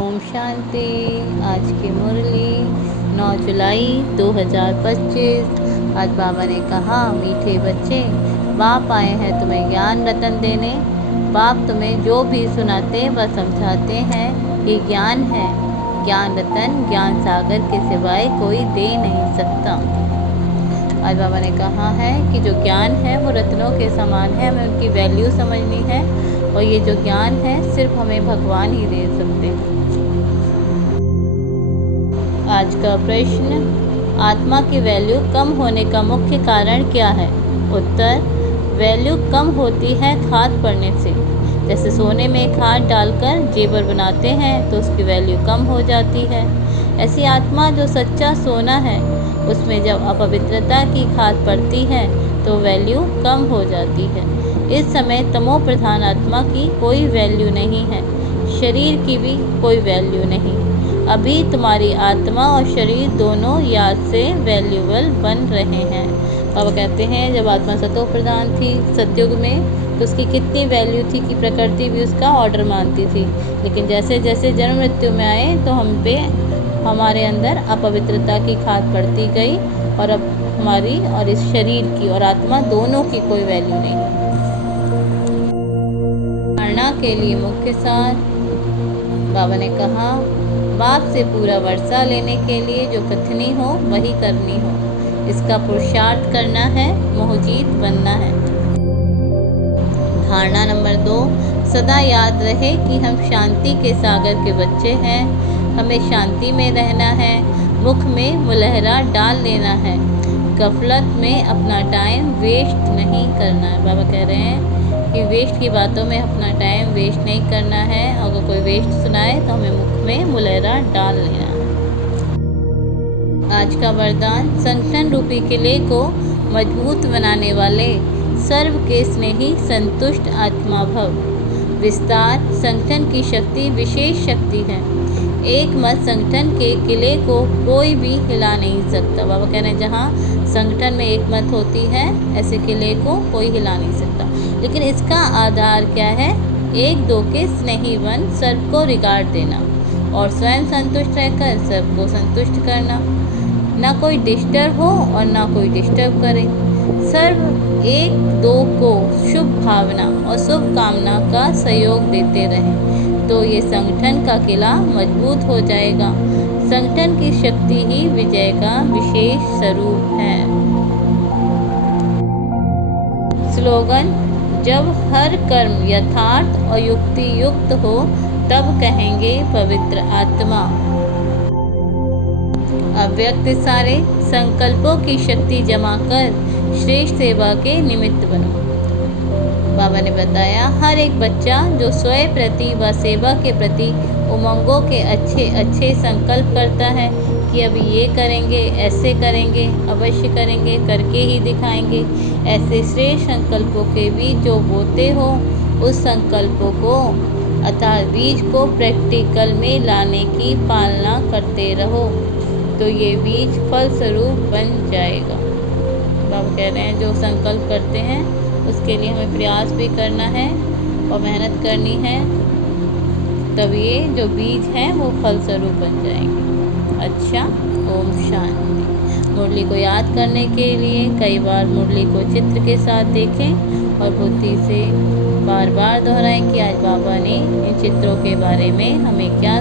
ओम शांति। आज की मुरली 9 जुलाई 2025। आज बाबा ने कहा, मीठे बच्चे, बाप आए हैं तुम्हें ज्ञान रतन देने। बाप तुम्हें जो भी सुनाते वह समझाते हैं, ये ज्ञान है। ज्ञान रतन ज्ञान सागर के सिवाय कोई दे नहीं सकता। आज बाबा ने कहा है कि जो ज्ञान है वो रत्नों के समान है, हमें उनकी वैल्यू समझनी है। और ये जो ज्ञान है सिर्फ हमें भगवान ही दे सकते हैं। आज का प्रश्न, आत्मा की वैल्यू कम होने का मुख्य कारण क्या है? उत्तर, वैल्यू कम होती है खाद पड़ने से। जैसे सोने में खाद डालकर जेवर बनाते हैं तो उसकी वैल्यू कम हो जाती है। ऐसी आत्मा जो सच्चा सोना है, उसमें जब अपवित्रता की खाद पड़ती है तो वैल्यू कम हो जाती है। इस समय तमो प्रधान आत्मा की कोई वैल्यू नहीं है, शरीर की भी कोई वैल्यू नहीं। अभी तुम्हारी आत्मा और शरीर दोनों याद से वैल्यूबल बन रहे हैं। बाबा कहते हैं, जब आत्मा सतो प्रधान थी सतयुग में, तो उसकी कितनी वैल्यू थी कि प्रकृति भी उसका ऑर्डर मानती थी। लेकिन जैसे जैसे जन्म मृत्यु में आए तो हम पे हमारे अंदर अपवित्रता की खाद पड़ती गई, और अब हमारी और इस शरीर की और आत्मा दोनों की कोई वैल्यू नहीं। धारणा के लिए मुख्य सार, बाबा ने कहा, बाप से पूरा वर्षा लेने के लिए जो कथनी हो वही करनी हो। इसका पुरुषार्थ करना है, मोहजीत बनना है। धारणा नंबर 2, सदा याद रहे कि हम शांति के सागर के बच्चे हैं। हमें शांति में रहना है, मुख में मुलहरा डाल लेना है। गफलत में अपना टाइम वेस्ट नहीं करना है। बाबा कह रहे हैं कि वेस्ट की बातों में अपना टाइम वेस्ट नहीं करना है। अगर कोई वेस्ट सुनाए तो हमें मुख में मुलहरा डाल लेना है। आज का वरदान, संगठन रूपी किले को मजबूत बनाने वाले सर्व के स्नेही संतुष्ट आत्मा भव। विस्तार, संगठन की शक्ति विशेष शक्ति है। एक मत संगठन के किले को कोई भी हिला नहीं सकता। बाबा कह रहे हैं, जहाँ संगठन में एक मत होती है, ऐसे किले को कोई हिला नहीं सकता। लेकिन इसका आधार क्या है? एक दो के स्नेही बन सर्व को रिगार्ड देना और स्वयं संतुष्ट रहकर सबको संतुष्ट करना। ना कोई डिस्टर्ब हो और ना कोई डिस्टर्ब करे। सर्व एक दो को शुभ भावना और शुभ कामना का सहयोग देते रहें तो ये संगठन का किला मजबूत हो जाएगा। संगठन की शक्ति ही विजय का विशेष स्वरूप है। स्लोगन, जब हर कर्म यथार्थ और युक्ति युक्त हो तब कहेंगे पवित्र आत्मा। अव्यक्त सारे संकल्पों की शक्ति जमा कर श्रेष्ठ सेवा के निमित्त बनो। बाबा ने बताया, हर एक बच्चा जो स्वयं प्रति व सेवा के प्रति उमंगों के अच्छे अच्छे संकल्प करता है कि अब ये करेंगे, ऐसे करेंगे, अवश्य करेंगे, करके ही दिखाएंगे, ऐसे श्रेष्ठ संकल्पों के बीज जो बोते हो, उस संकल्पों को अर्थात बीज को प्रैक्टिकल में लाने की पालना करते रहो तो ये बीज फल स्वरूप बन जाएगा। बाबा कह रहे हैं, जो संकल्प करते हैं उसके लिए हमें प्रयास भी करना है और मेहनत करनी है, तब ये जो बीज हैं वो फल स्वरूप बन जाएंगे। अच्छा, ओम शांति। मुरली को याद करने के लिए कई बार मुरली को चित्र के साथ देखें और बुद्धि से बार बार दोहराएं कि आज बाबा ने इन चित्रों के बारे में हमें क्या